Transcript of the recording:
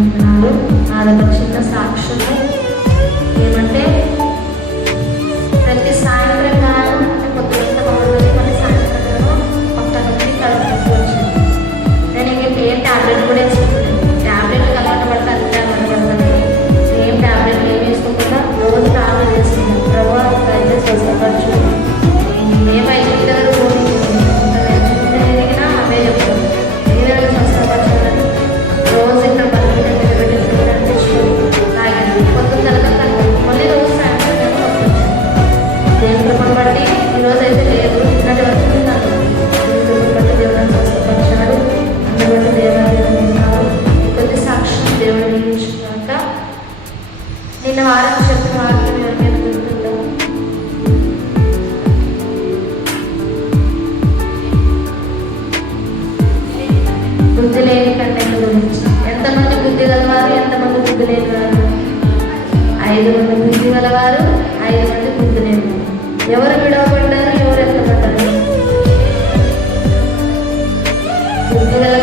వందనాలు. నాదొక చిన్న సాక్ష్యము ఏమంటే, ప్రతి సాయంత్రం కాలం అంటే పొద్దున్న బాగుంటుంది, మళ్ళీ సాయంత్రం కాలం పక్క నుండి కడుపు నొప్పి వచ్చింది. నేను ఇంక ఏ ట్యాబ్లెట్ కూడా వేసుకుంటాను. ట్యాబ్లెట్ అలవాటు పడితే అంతే అలవాటు పడుతుంది. ఏం ట్యాబ్లెట్ ఏం వేసుకోకుండా రోజు ప్రార్థన చేస్తున్నాను. ప్రభావ అయితే స్వస్థపరచు, ఏ వైద్యుల దగ్గర పోయినా అవే చెప్తాను. ఏదైనా స్వస్థపరచాలని రోజు ఇక్కడ బతుకు తాగాను. పొద్దున్న తర్వాత మళ్ళీ రోజు సాయంత్రం పంపించాను. దేవుని కృపను బట్టి ఈరోజు అయితే లేదు, ఇక్కడి వరకు నాకు దేవుని కృపను బట్టి దేవుని స్వస్థపరిచాడు. అందుబట్టి దేవుడు కొద్ది సాక్ష్యం దేవుడు నియమించుకున్నాక నిన్న వారం చెప్పిన వార్తలు ఎవరికైనా గుర్తుందా? బుద్ధి లేని కంటెంట్ గురించి. ఎంతమంది బుద్ధి గలవారు, ఎంతమంది బుద్ధి లేని వారు? 5 మంది బుద్ధి గలవారు, 5 మంది బుద్ధి లేని వారు. ఎవరు విడవబడ్డారు, ఎవరు ఎత్తబడ్డారు? బుద్ధి గల